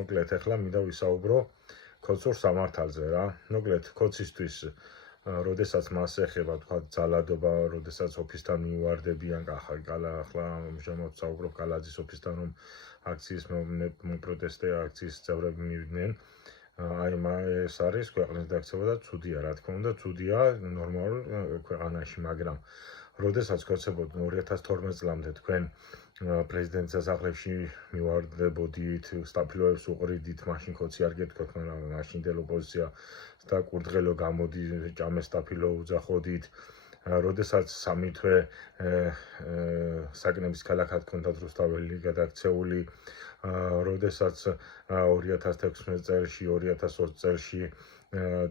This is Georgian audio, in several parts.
მოკლედ ახლა მინდა ვისაუბრო ქოცურ სამართალზე რა. მოკლედ ქოცისთვის როდესაც მას ეხება თქვა ძალადობა, როდესაც ოფისთან მიუვარდებიან, ახლა ამჟამად ვსაუბრობ კალაძის ოფისთან რომ აქციის პროტესტი აქციის წევრები მივიდნენ. აი ეს არის ქვეყნის დაქცევა და ცუდია, რა თქმა უნდა, ცუდია ნორმალურ ქვეყანაში, მაგრამ როდესაც ქოცებოდ 2012 წლამდე თქვენ პრეზიდენტის სასახლეში მივარდებოდით, სტაფილოებს უყრიდით, მაშინ ქოცი არ გეთქვათ, მაგრამ მაშინდელ ოპოზიცია და კურდღელო გამოდი ჭამე სტაფილო უძახოდით. როდესაც სამი თვე საკნების ქალაქად ქონდათ რუსთაველი გადაქცეული, როდესაც 2016 წელში, 2020 წელში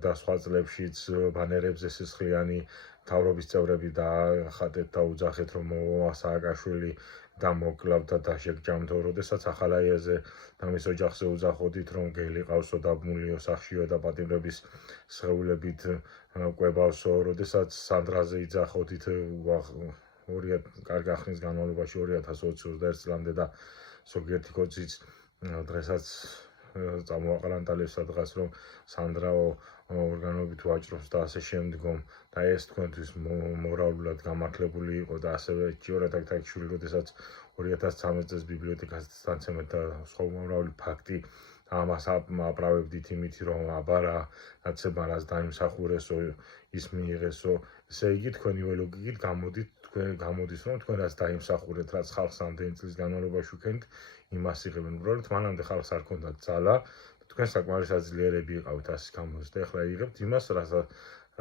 და სხვა წლებშიც ბანერებზე სისხლიანი მთავრობის წევრები დაახატეთ და უძახეთ რომ სააკაშვილი დამოკლავთ და დაშეგჭამთ, როდესაც ახალაიაზე და მის ოჯახზე უძახოდით რომ გელი ყავსო დაბმულიო სახშიო და პატიმრების სხეულებით კვებავსო, როდესაც სანდრაზე იძახოდით კარგი ხნის განმავლობაში 2020-21 წლამდე და ზოგიერთი ქოციც დღესაც წამოაყრანტალებს სადღაც რომ სანდრაო ორგანოებით ვაჭრობს და ასე შემდგომ და ეს თქვენთვის მორალურად გამართლებული იყო და ასევე ჭიორა თაქთაქიშვილი როდესაც 2013 წელს ბიბლიოთეკასთან ცემეთ და სხვა უმრავი ფაქტი ამას აპრავებდით იმით რომ აბა რა ნაცება რას დაიმსახურესო ის მიიღესო, ესე იგი თქვენი ლოგიკით გამოდის რომ თქვენ რას დაიმსახურეთ, რაც ხალხს ამდენი წლის განმავლობაში უქენით, იმას იღებენ. უბრალოდ მანამდე ხალხს არ ქონდათ ძალა და თქვენ საკმარის აძლიერები იყავით ასე გამოდის და ეხლა იღებთ იმას,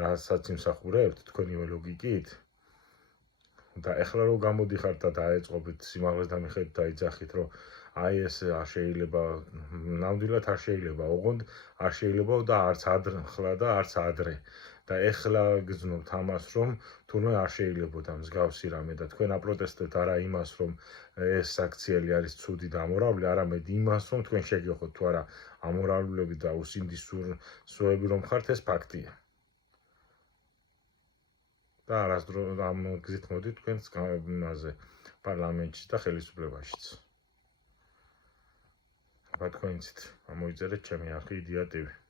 რასაც იმსახურებთ თქვენი ლოგიკით. და ეხლა რომ გამოდიხართ და დაეწყობით სიმაღლეს და მიხედვით დაიძახით რომ აი ეს არ შეიძლება, ნამდვილად არ შეიძლება, ოღონდ არ შეიძლება და არც ახლა და არც ადრე. და ეხლა გძნობთ ამას რომ თურმე არ შეიძლებოდა მსგავსი რამე და თქვენ აპროტესტებთ არა იმას რომ ეს აქციელი არის ცუდი და ამორალური, არამედ იმას რომ თქვენ შეგეხოთ თუ არა ამორალულები და უსინდისუროები რომ ხართ, ეს ფაქტია. და არასდროს ამ გზით მოდით თქვენს იმაზე პარლამენტში და ხელისუფლებაშიც. აბა თქვენიცით ამოიწერეთ ჩემი არხი იდეა TV.